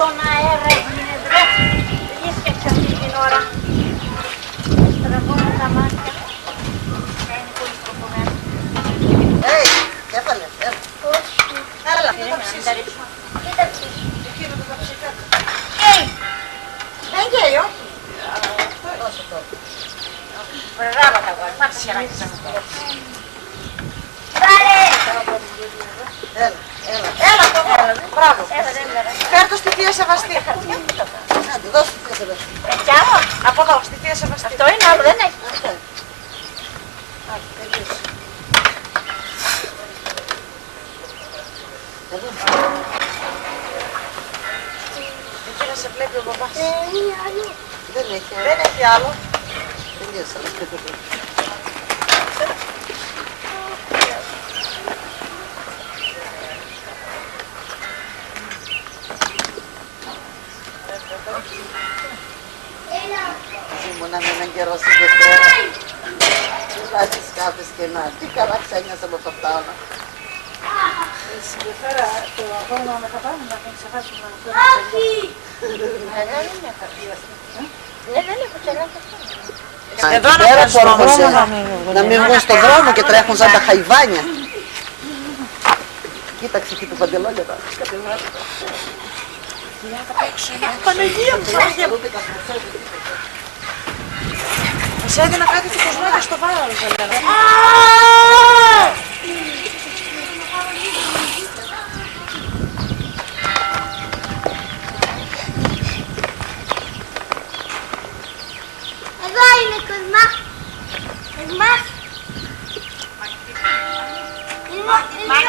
στον αέρα έγινε βρε. Ρίσκεψε αυτή την ώρα. Στραβώνω τα μάτια. Θα είναι πολύ προχωμένο. Έφαλε, έλα. Όχι. Έλα, Δεν θα είναι ψήσεις. να τα ρίξουμε. Κοίταξε. Εκείνο το θα ψήσεις. Δεν καίει, όχι. Δώσε το. Μπράβο τα γόρια. Πάρτε χεράκι σας. Πάρε! Έλα το γόρι. Μπράβο. Έλα, δεν είναι. Φέρ' το στη Θεία Σεβαστή. Άντε, δώσε τη Θεία Σεβαστή. Κι άλλο. Από εδώ, στη Θεία Σεβαστή. Αυτό είναι άλλο, δεν έχει. Άντε, τελείωσε. Εκεί να σε βλέπει ο μπαμπάς. Δεν έχει άλλο. Τελείωσαμε. Ήμουνα με έναν καιρό στην Δευτέρα. Βάζεις κάπες και να. Τι καλά ξένιασα από αυτά όλα. Στην Δευτέρα το αγώνα με θα πάμε να μην ξεχάσουμε να το Δεν έχω τσελάκι αυτό. Εδώ να μην βγουν στον δρόμο και τρέχουν σαν τα χαϊβάνια. Κοίταξε εκεί το παντελόνια τα. Παναγία μου, Παναγία μου. Μας έδινα κάτι του κοσμάκια στο βάρος, δεν λέγαμε. Εδώ είναι κοσμά. Κοσμά. Είναι.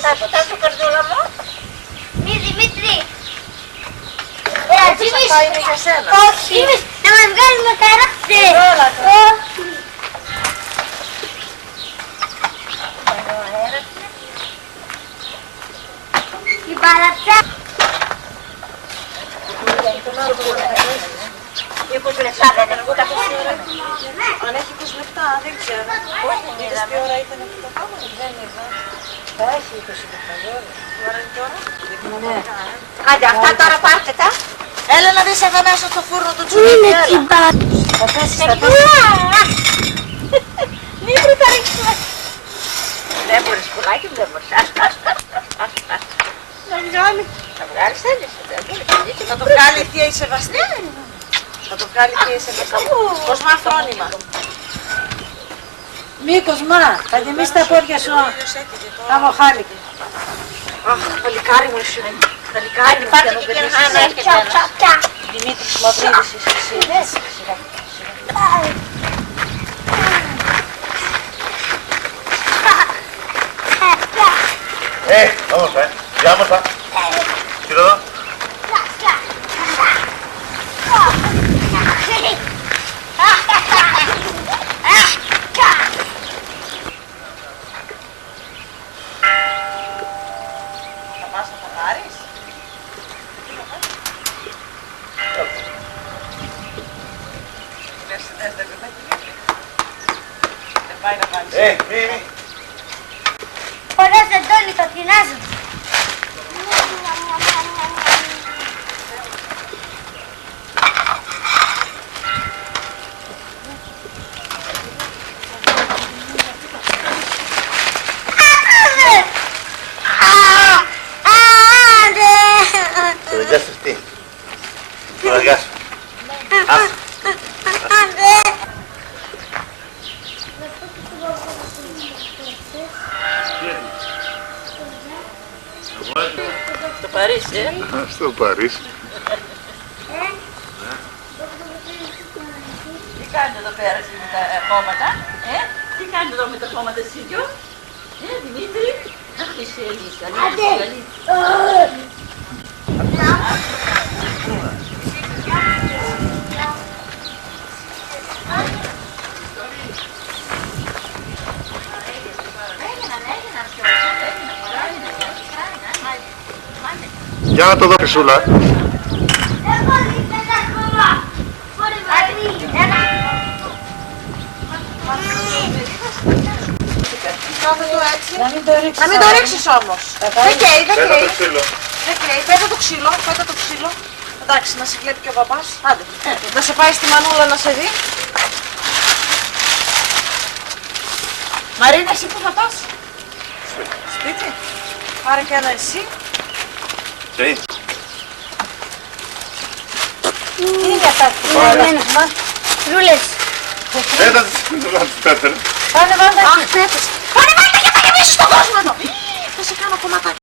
Θα φτάσω καρδούλα μου. Μη Δημήτρη. Αυτά είναι για σένα. Όχι. Να μας βγάλουμε καράβι. Όλα τα. Όχι. Η παραπιά. 20 λεπτά δεν είναι ούτε αυτό. Αν έχει 20 λεπτά, δεν ξέρω. Είδες τι ώρα ήταν αυτό το πράγμα. Δεν είδα. Θα έχει 20 λεπτά. Ώρα είναι τώρα. Ναι. Άντε αυτά τώρα πάρτε τα. Έλα να δεις εδώ μέσα στο φούρνο του τσουλίκι. Θα πέσεις, θα πέσεις. Μήτρη θα ρίξουμε. Δεν μπορείς πουλάκι μου, δεν μπορείς. Να βγάλει. Θα βγάλεις θέλεις. Θα το βγάλει η Θεία η Σεβαστή. Θα το βγάλει η Θεία η Σεβαστή. Κοσμά φρόνημα. Μη Κοσμά, θα γεμίσει τα πόδια σου. Αβοχάλικη. Αχ, παλικάρι μου εσύ. Παλικάρι μου. Πάρτε και κύριε Χάνα, έρχεται ένα. Δημήτρης Μαυρίδης εσύ. Vamos, vamos, Kira εδώ. Θα πας να τα πάρεις. Δεν πάει να βάλεις. Μη. Ωραίος Αντώνη, το πεινάζω. Γεια σου τι. Γεια σου. Στο Παρίσι, Στο Παρίσι. Τι κάνετε εδώ πέρα εσείς με τα χώματα, τι κάνετε εδώ με τα χώματα εσείς δυο, Δημήτρη. Αχ, εσύ Αλήθεια. Για να το δω, Χρυσούλα. Κάνε το έτσι. Να μην το ρίξεις. Να μην το ρίξεις όμως. Δεν καίει, δεν Πέτα το καίει. ξύλο. Δεν καίει. Πέτα το ξύλο, πέτα το ξύλο. Εντάξει, να σε βλέπει και ο παπάς. Άντε. Να σε πάει στη μανούλα να σε δει. Μαρίνα, εσύ πού θα πας? Σπίτι. Πάρε και ένα εσύ. Τι. Τι είναι αυτά που είναι. Ρούλες. Πέτα το ξύλο, Πέτρε. Πάνε βάλτε. Αχ, πέτες. Πάνε βάλτε και θα γεμίσεις τον κόσμο εδώ. Θα σε κάνω κομματάκι.